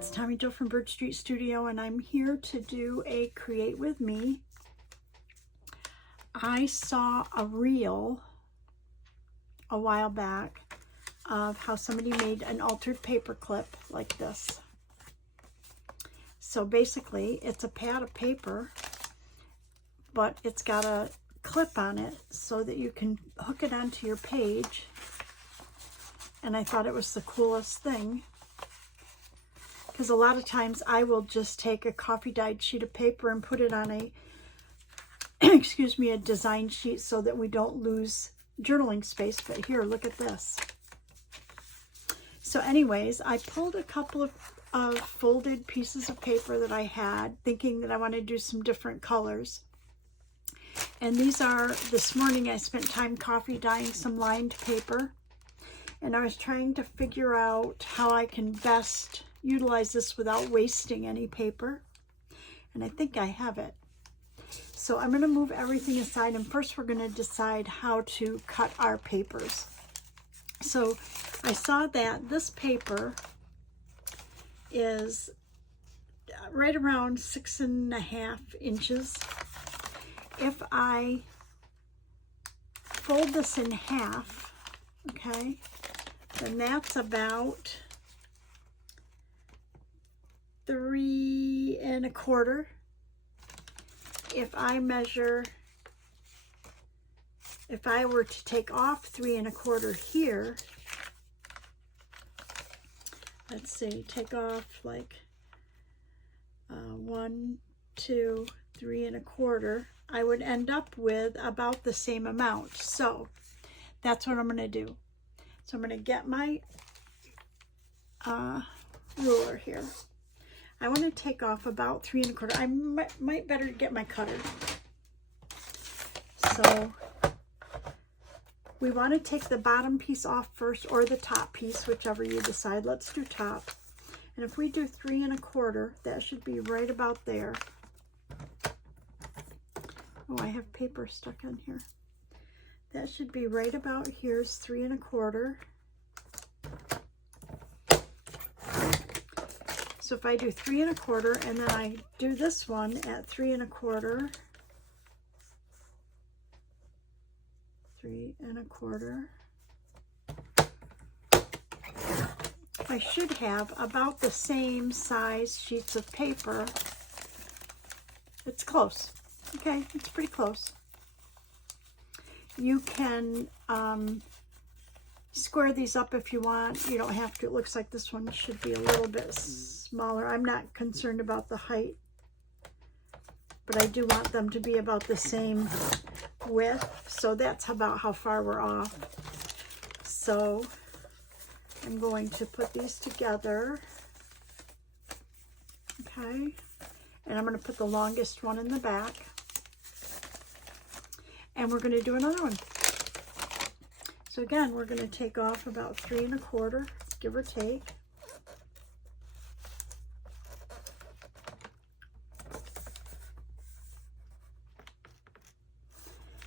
it's Tommy Jo from Bird Street Studio, and I'm here to do a Create With Me. I saw a reel a while back of how somebody made an altered paper clip like this. So basically, it's a pad of paper, but it's got a clip on it so that you can hook it onto your page. And I thought it was the coolest thing, because a lot of times I will just take a coffee dyed sheet of paper and put it on a excuse me, a design sheet so that we don't lose journaling space. But here, look at this. So anyways, I pulled a couple of folded pieces of paper that I had, thinking that I wanted to do some different colors. And these are, this morning I spent time coffee dyeing some lined paper, and I was trying to figure out how I can best utilize this without wasting any paper. And I think I have it. So I'm going to move everything aside, and first we're going to decide how to cut our papers. So I saw that this paper is right around 6.5 inches. If I fold this in half, okay, then that's about 3 1/4. If I measure, if I were to take off 3 1/4 here, let's see, take off like 1, 2, 3 1/4, I would end up with about the same amount. So that's what I'm going to do. So I'm going to get my ruler here. I want to take off about 3 1/4. I might better get my cutter. So we want to take the bottom piece off first, or the top piece, whichever you decide. Let's do top. And if we do 3 1/4, that should be right about there. Oh, I have paper stuck in here. That should be right about here's 3 1/4. So if I do 3 1/4, and then I do this one at 3 1/4, 3 1/4, I should have about the same size sheets of paper. It's close. Okay, it's pretty close. You can square these up if you want. You don't have to. It looks like this one should be a little bit smaller. I'm not concerned about the height, but I do want them to be about the same width. So that's about how far we're off. So I'm going to put these together. Okay. And I'm going to put the longest one in the back. And we're going to do another one. So again, we're going to take off about 3 1/4, give or take.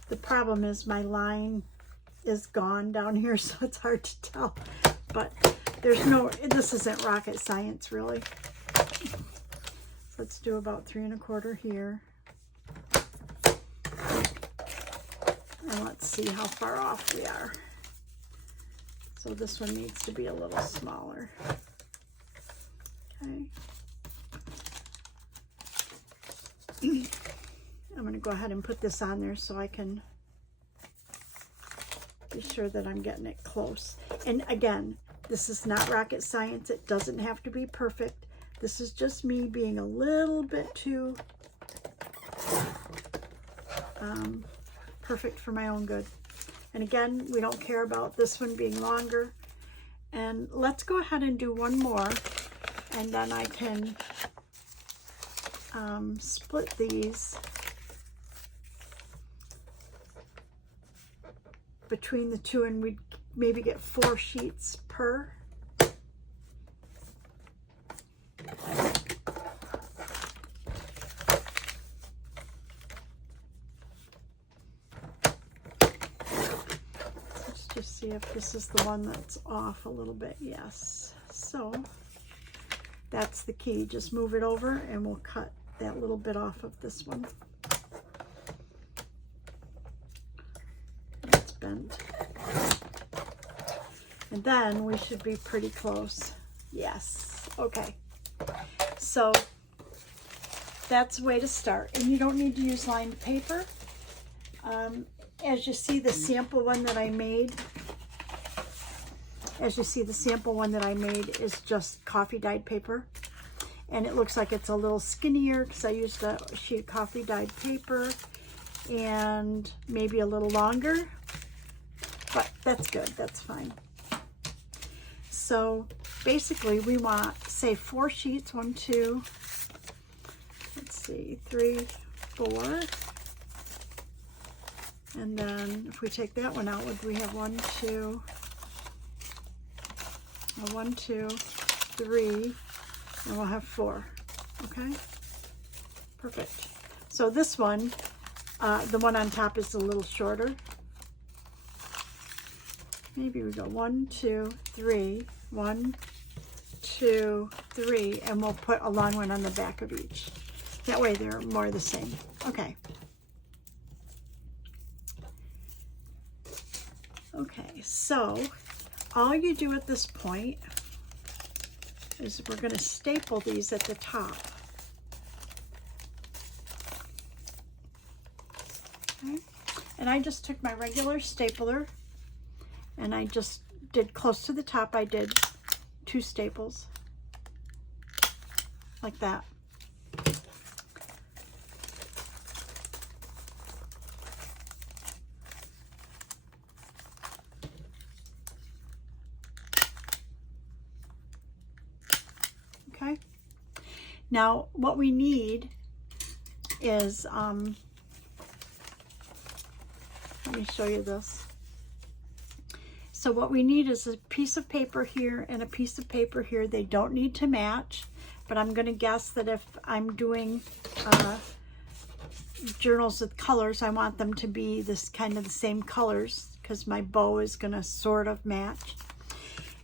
The problem is my line is gone down here, so it's hard to tell. But there's no, this isn't rocket science, really. So let's do about 3 1/4 here. And let's see how far off we are. So this one needs to be a little smaller. Okay. I'm going to go ahead and put this on there so I can be sure that I'm getting it close. And again, this is not rocket science. It doesn't have to be perfect. This is just me being a little bit too perfect for my own good. And again, we don't care about this one being longer. And let's go ahead and do one more, and then I can split these between the two, and we'd maybe get 4 sheets per. See if this is the one that's off a little bit. Yes. So That's the key. Just move it over and we'll cut that little bit off of this one. It's bent. And then we should be pretty close. Yes. Okay. So that's the way to start. And you don't need to use lined paper. As you see, the sample one that I made, is just coffee dyed paper. And it looks like it's a little skinnier because I used a sheet of coffee dyed paper, and maybe a little longer, but that's good, that's fine. So basically we want, say, 4 sheets, 1, 2, let's see, 3, 4. And then if we take that one out, would we have 1, 2, 1, 2, 3, and we'll have 4. Okay, perfect. So this one, the one on top is a little shorter. Maybe we go 1, 2, 3, 1, 2, 3, and we'll put a long one on the back of each. That way they're more the same. Okay. Okay, so all you do at this point is we're going to staple these at the top. Okay. And I just took my regular stapler and I just did close to the top. I did 2 staples like that. Okay. Now what we need is, let me show you this. So what we need is a piece of paper here and a piece of paper here. They don't need to match, but I'm going to guess that if I'm doing journals with colors, I want them to be this kind of the same colors because my bow is going to sort of match.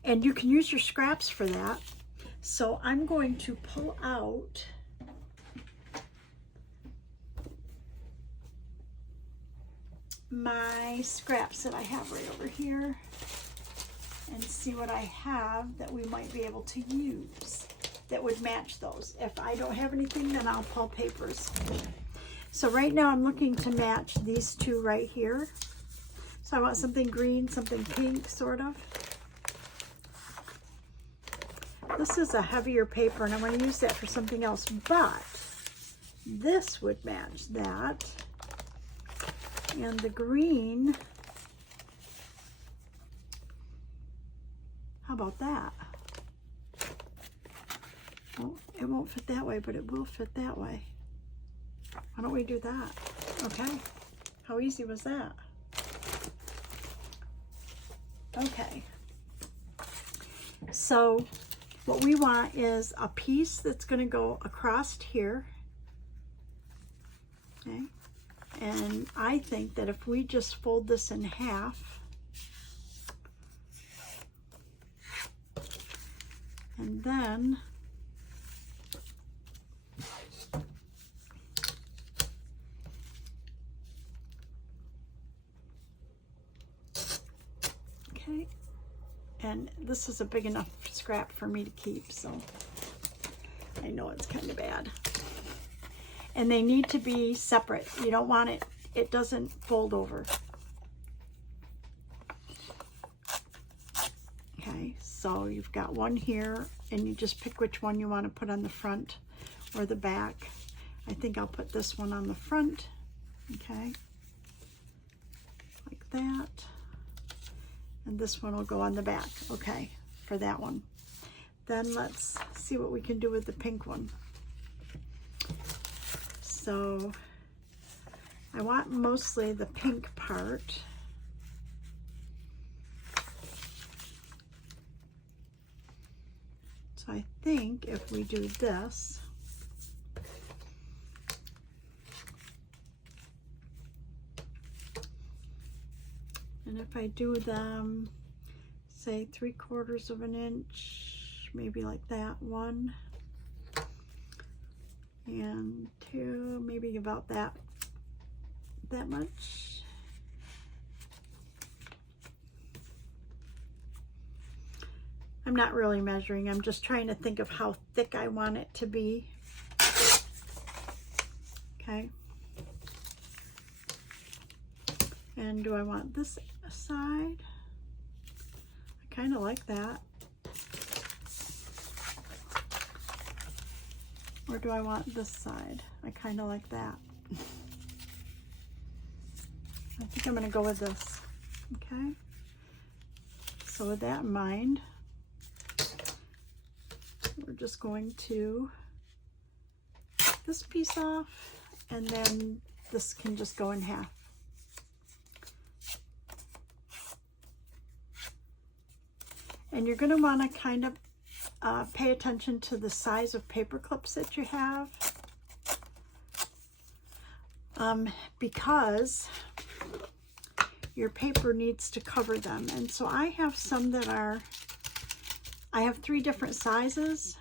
And you can use your scraps for that. So I'm going to pull out my scraps that I have right over here and see what I have that we might be able to use that would match those. If I don't have anything, then I'll pull papers. So right now I'm looking to match these 2 right here. So I want something green, something pink, sort of. This is a heavier paper and I'm going to use that for something else, but this would match that. And the green, how about that? Well, it won't fit that way, but it will fit that way. Why don't we do that? Okay, how easy was that? Okay, so what we want is a piece that's going to go across here. Okay. And I think that if we just fold this in half, and then okay, and this is a big enough scrap for me to keep, so I know it's kind of bad. And they need to be separate. You don't want it, it doesn't fold over. Okay, so you've got one here and you just pick which one you want to put on the front or the back. I think I'll put this one on the front. Okay, like that. And this one will go on the back. Okay, for that one. Then let's see what we can do with the pink one. So I want mostly the pink part. So I think if we do this, and if I do them, say 3/4 of an inch, maybe like that, 1, and 2, maybe about that much. I'm not really measuring, I'm just trying to think of how thick I want it to be. Okay. And do I want this side? I kind of like that. Or do I want this side? I kind of like that. I think I'm going to go with this. Okay. So with that in mind, we're just going to take this piece off, and then this can just go in half. And you're going to want to kind of pay attention to the size of paper clips that you have, because your paper needs to cover them. And so I have some that are, I have 3 different sizes,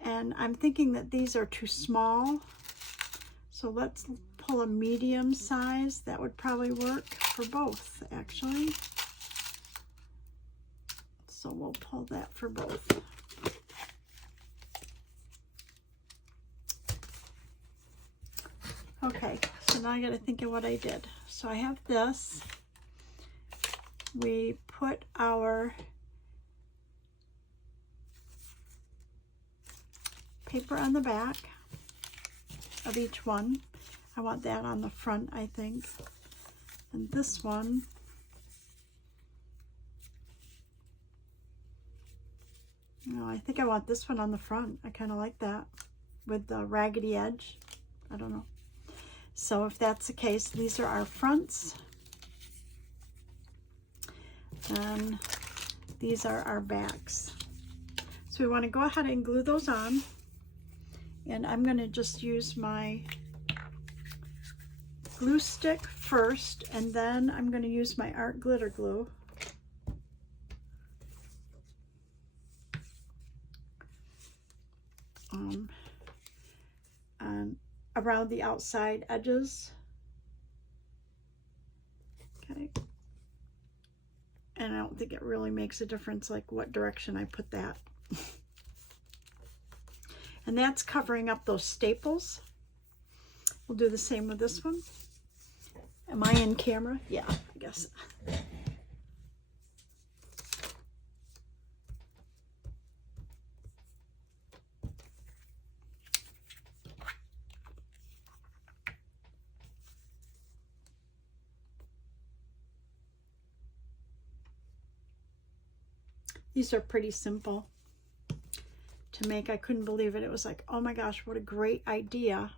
and I'm thinking that these are too small. So let's pull a medium size. That would probably work for both, actually. So we'll pull that for both. Okay, so now I got to think of what I did. So I have this. We put our paper on the back of each one. I want that on the front, I think. And this one, no, I think I want this one on the front. I kind of like that with the raggedy edge. I don't know. So if that's the case, these are our fronts. And these are our backs. So we want to go ahead and glue those on. And I'm going to just use my glue stick first, and then I'm going to use my art glitter glue. And around the outside edges. Okay. And I don't think it really makes a difference like what direction I put that. And that's covering up those staples. We'll do the same with this one. Am I in camera? Yeah, I guess. These are pretty simple to make. I couldn't believe it. It was like, oh my gosh, what a great idea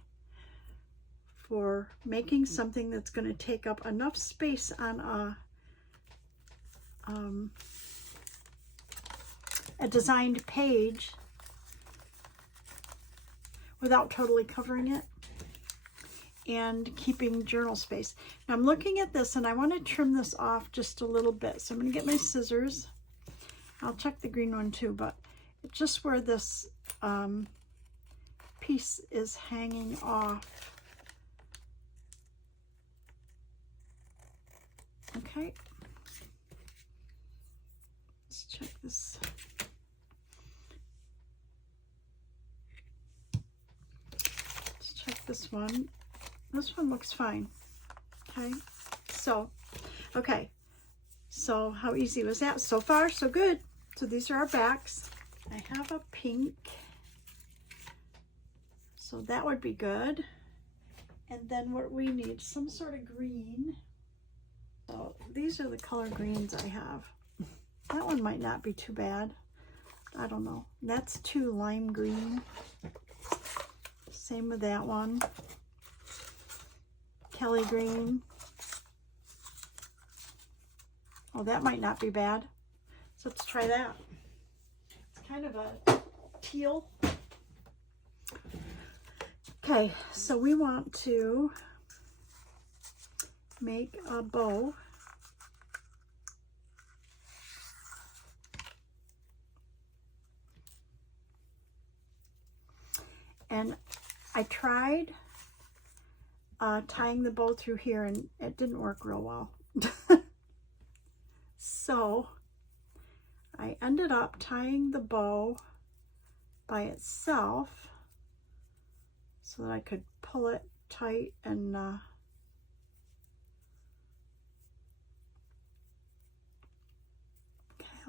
for making something that's going to take up enough space on a designed page without totally covering it and keeping journal space. Now I'm looking at this and I want to trim this off just a little bit. So I'm going to get my scissors. I'll check the green one too, but just where this piece is hanging off. Okay. Let's check this. Let's check this one. This one looks fine. Okay. So, okay. So how easy was that? So far, so good. So these are our backs. I have a pink. So that would be good. And then what we need, some sort of green. So these are the color greens I have. That one might not be too bad. I don't know. That's too lime green. Same with that one. Kelly green. Oh, that might not be bad. So let's try that. It's kind of a teal. Okay, so we want to make a bow. And I tried tying the bow through here, and it didn't work real well. So I ended up tying the bow by itself so that I could pull it tight and okay,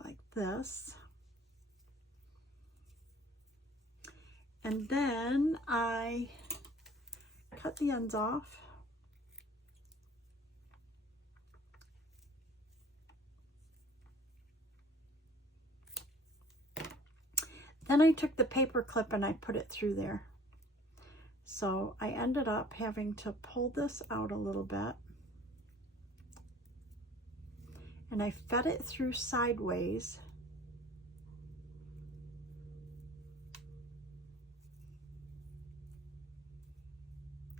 like this. And then I cut the ends off. Then I took the paper clip and I put it through there. So I ended up having to pull this out a little bit. And I fed it through sideways.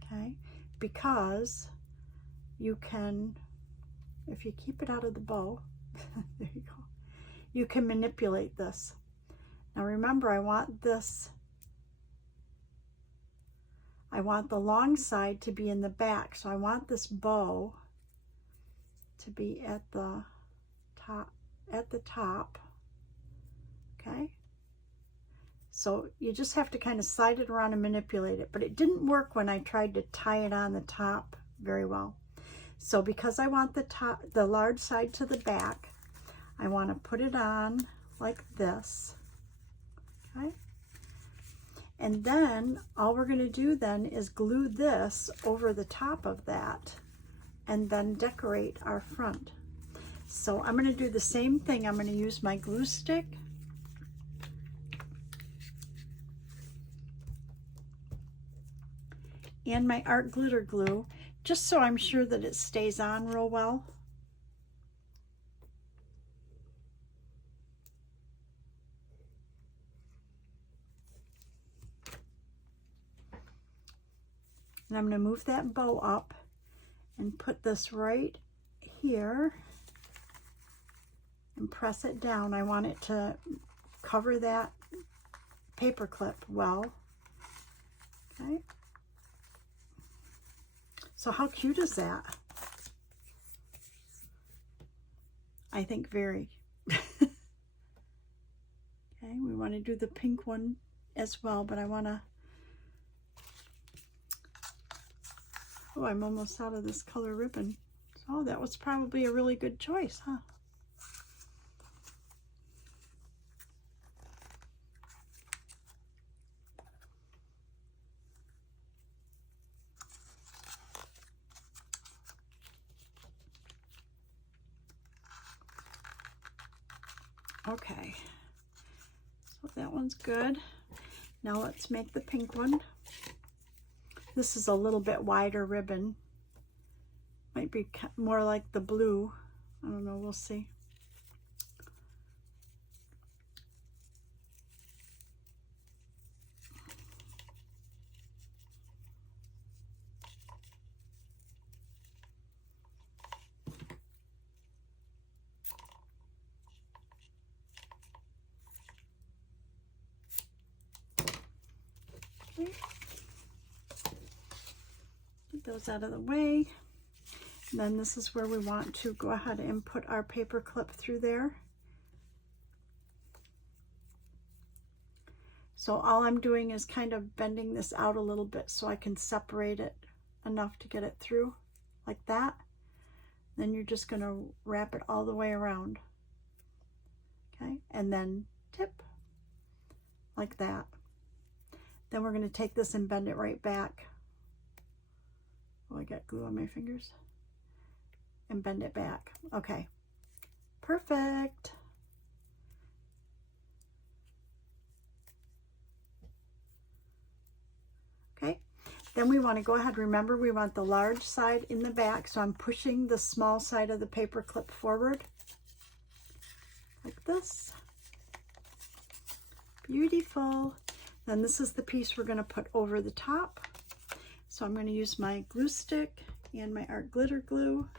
Okay, because you can, if you keep it out of the bow, there you go, you can manipulate this. Now remember, I want this, I want the long side to be in the back, so I want this bow to be at the top, okay? So you just have to kind of slide it around and manipulate it, but it didn't work when I tried to tie it on the top very well. So because I want the large side to the back, I want to put it on like this, okay? And then all we're going to do then is glue this over the top of that and then decorate our front. So I'm going to do the same thing. I'm going to use my glue stick. And my art glitter glue, just so I'm sure that it stays on real well. And I'm going to move that bow up and put this right here and press it down. I want it to cover that paper clip well. Okay. So how cute is that? I think very. Okay, we want to do the pink one as well, but I want to, oh, I'm almost out of this color ribbon. Oh, that was probably a really good choice, huh? Okay, so that one's good. Now let's make the pink one. This is a little bit wider ribbon. Might be more like the blue. I don't know, we'll see. Okay. Get those out of the way. And then this is where we want to go ahead and put our paper clip through there. So all I'm doing is kind of bending this out a little bit so I can separate it enough to get it through like that. Then you're just going to wrap it all the way around. Okay, and then tip like that. Then we're going to take this and bend it right back. Oh, I got glue on my fingers. And bend it back. Okay, perfect. Okay, then we want to go ahead. Remember, we want the large side in the back, so I'm pushing the small side of the paper clip forward like this. Beautiful. Then this is the piece we're going to put over the top. So I'm going to use my glue stick and my art glitter glue.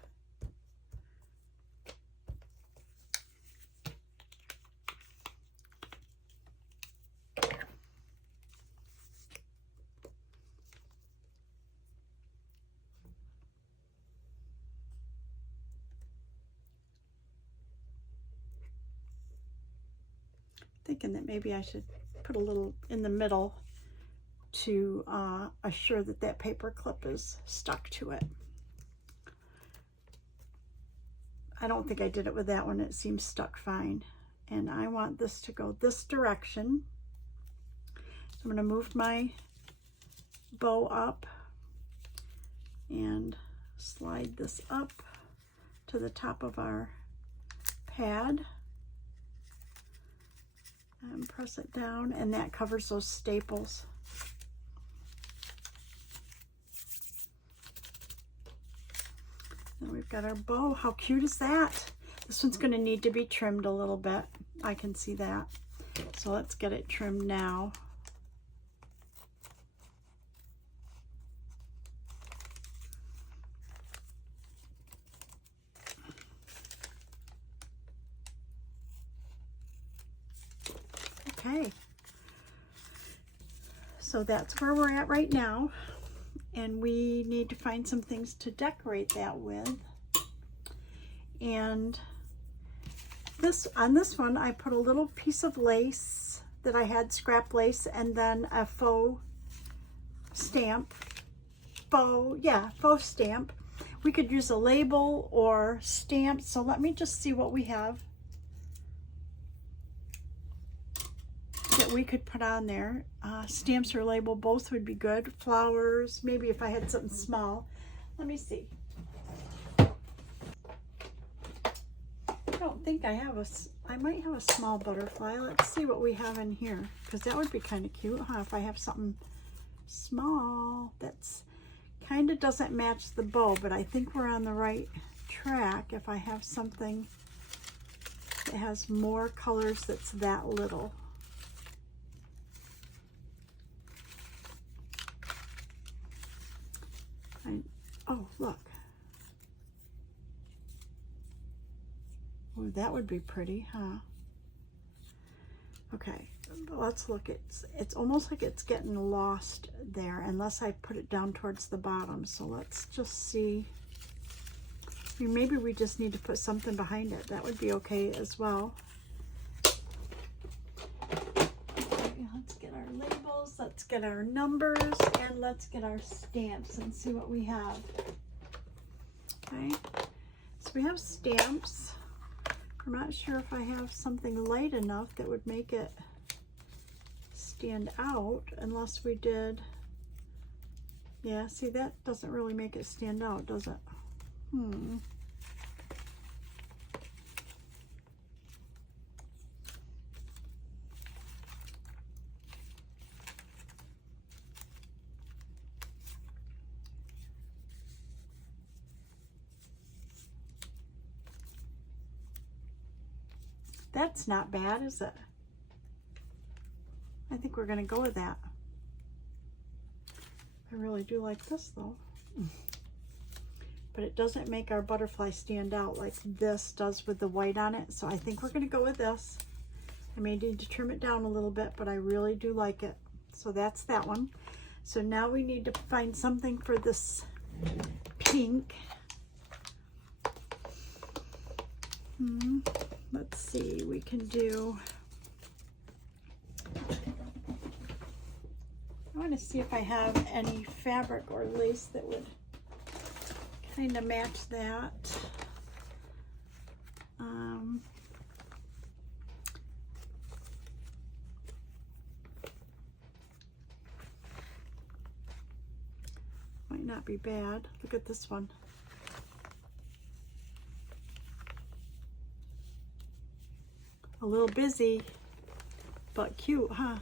thinking that maybe I should put a little in the middle to assure that that paper clip is stuck to it. I don't think I did it with that one. It seems stuck fine. And I want this to go this direction. So I'm going to move my bow up and slide this up to the top of our pad and press it down, and that covers those staples. And we've got our bow. How cute is that? This one's going to need to be trimmed a little bit. I can see that. So let's get it trimmed now. Okay. So that's where we're at right now. And we need to find some things to decorate that with. And on this one, I put a little piece of lace that I had, scrap lace, and then a faux stamp. Faux stamp. We could use a label or stamp. So let me just see what we have that we could put on there. Stamps or label, both would be good. Flowers, maybe if I had something small. Let me see. I don't think I have I might have a small butterfly. Let's see what we have in here, because that would be kind of cute, huh? If I have something small that's kind of doesn't match the bow, but I think we're on the right track if I have something that has more colors that's that little. Oh, look. Oh, that would be pretty, huh? Okay, let's look. It's almost like it's getting lost there unless I put it down towards the bottom. So let's just see. I mean, maybe we just need to put something behind it. That would be okay as well. Okay, let's get our labels, let's get our numbers, and let's get our stamps and see what we have. Okay, so we have stamps. I'm not sure if I have something light enough that would make it stand out, unless we did. Yeah, see, that doesn't really make it stand out, does it? That's not bad, is it? I think we're going to go with that. I really do like this, though. But it doesn't make our butterfly stand out like this does with the white on it. So I think we're going to go with this. I may need to trim it down a little bit, but I really do like it. So that's that one. So now we need to find something for this pink. Let's see, we can do, I want to see if I have any fabric or lace that would kind of match that. Might not be bad. Look at this one. A little busy, but cute, huh?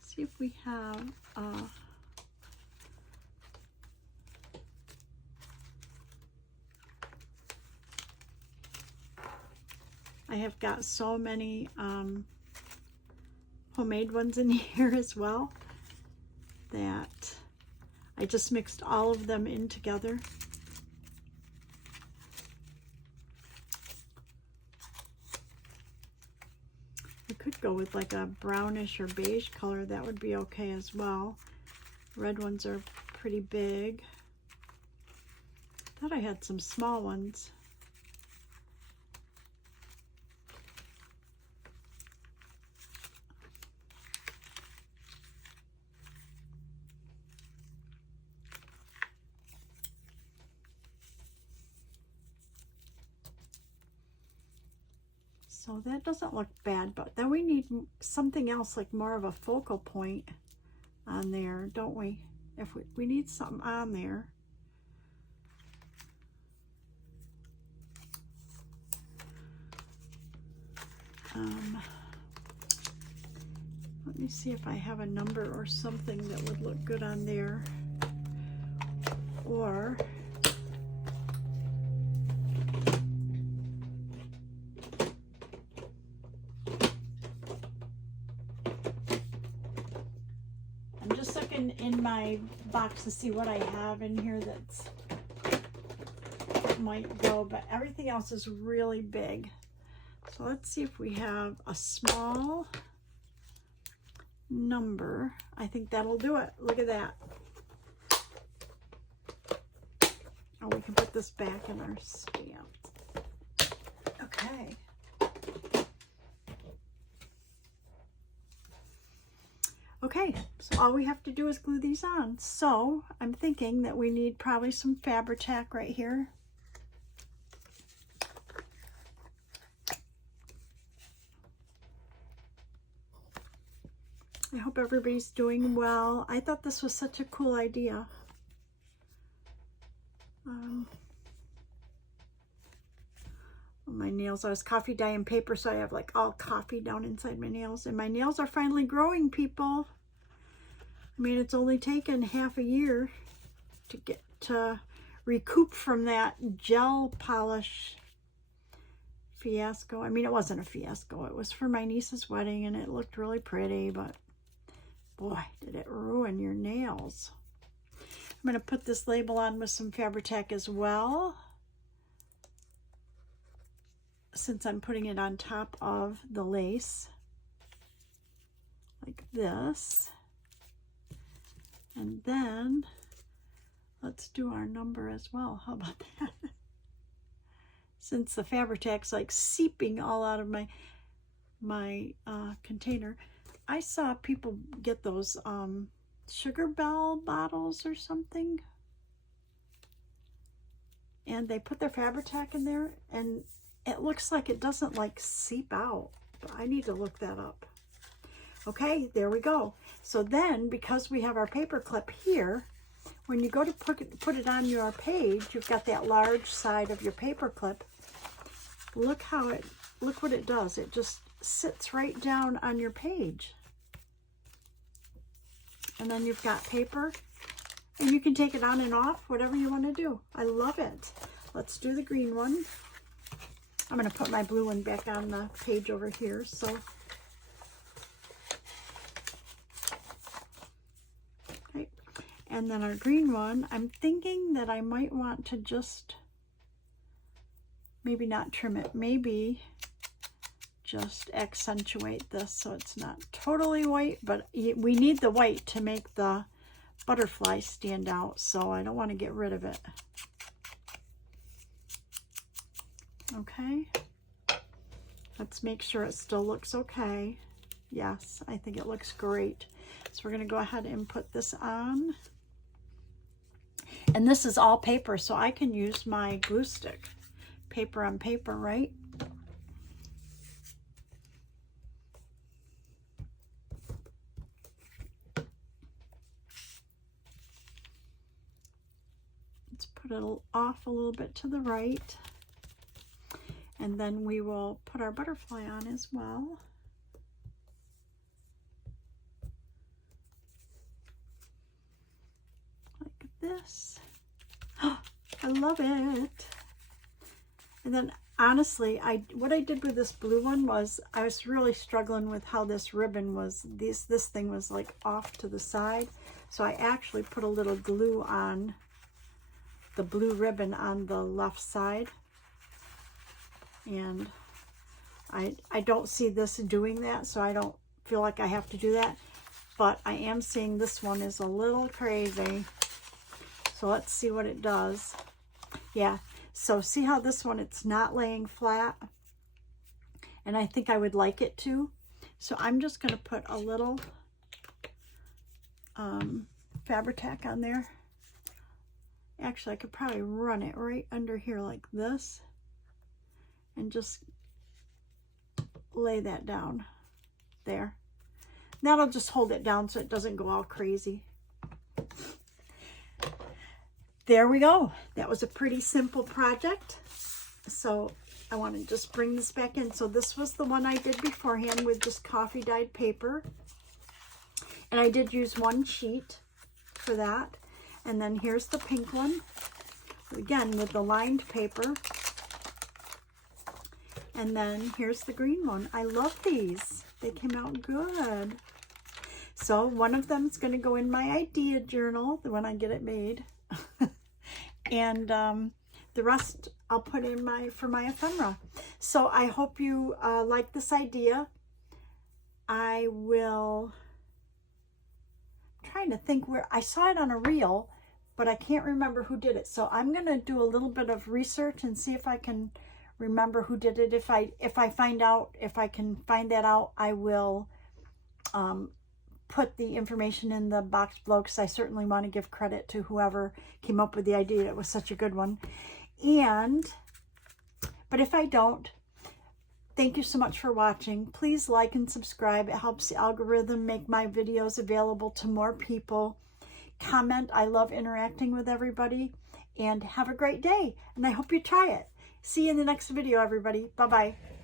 See if we have I have got so many homemade ones in here as well that I just mixed all of them in together. I could go with like a brownish or beige color. That would be okay as well. Red ones are pretty big. Thought I had some small ones. So that doesn't look bad, but then we need something else, like more of a focal point on there, don't we? If we need something on there. Let me see if I have a number or something that would look good on there. Or I'm just looking in my box to see what I have in here that's might go, but everything else is really big. So let's see if we have a small number. I think that'll do it. Look at that. Oh, we can put this back in our stamp. Okay. Okay, so all we have to do is glue these on. So I'm thinking that we need probably some Fabri-Tac right here. I hope everybody's doing well. I thought this was such a cool idea. My nails, I was coffee dyeing paper, so I have like all coffee down inside my nails. And my nails are finally growing, people. I mean, it's only taken half a year to get to recoup from that gel polish fiasco. I mean, it wasn't a fiasco. It was for my niece's wedding, and it looked really pretty, but boy, did it ruin your nails. I'm going to put this label on with some Fabri-Tac as well, since I'm putting it on top of the lace, like this. And then let's do our number as well. How about that? Since the Fabri-Tac's like seeping all out of my container. I saw people get those Sugar Bell bottles or something, and they put their Fabri-Tac in there, and it looks like it doesn't like seep out, but I need to look that up. Okay, there we go. So then, because we have our paper clip here, when you go to put it on your page, you've got that large side of your paper clip. Look what it does. It just sits right down on your page. And then you've got paper, and you can take it on and off, whatever you want to do. I love it. Let's do the green one. I'm going to put my blue one back on the page over here. So, okay. And then our green one, I'm thinking that I might want to just, maybe not trim it, maybe just accentuate this so it's not totally white, but we need the white to make the butterfly stand out, so I don't want to get rid of it. Okay, let's make sure it still looks okay. Yes, I think it looks great. So we're going to go ahead and put this on. And this is all paper, so I can use my glue stick. Paper on paper, right? Let's put it off a little bit to the right. And then we will put our butterfly on as well. Like this. Oh, I love it. And then honestly, what I did with this blue one was I was really struggling with how this ribbon was, this thing was like off to the side. So I actually put a little glue on the blue ribbon on the left side. And I don't see this doing that, so I don't feel like I have to do that. But I am seeing this one is a little crazy. So let's see what it does. Yeah, so see how this one, it's not laying flat? And I think I would like it to. So I'm just going to put a little Fabri-Tac on there. Actually, I could probably run it right under here like this. And just lay that down there. That'll just hold it down so it doesn't go all crazy. There we go. That was a pretty simple project. So I want to just bring this back in. So this was the one I did beforehand with just coffee dyed paper. And I did use one sheet for that. And then here's the pink one. Again, with the lined paper. And then here's the green one. I love these. They came out good. So one of them is going to go in my idea journal when I get it made. And the rest I'll put in for my ephemera. So I hope you like this idea. I will, I'm trying to think where, I saw it on a reel, but I can't remember who did it. So I'm going to do a little bit of research and see if I can remember who did it. If I find out, if I can find that out, I will put the information in the box below, because I certainly want to give credit to whoever came up with the idea. It was such a good one. But if I don't, thank you so much for watching. Please like and subscribe. It helps the algorithm make my videos available to more people. Comment. I love interacting with everybody. And have a great day. And I hope you try it. See you in the next video, everybody. Bye-bye.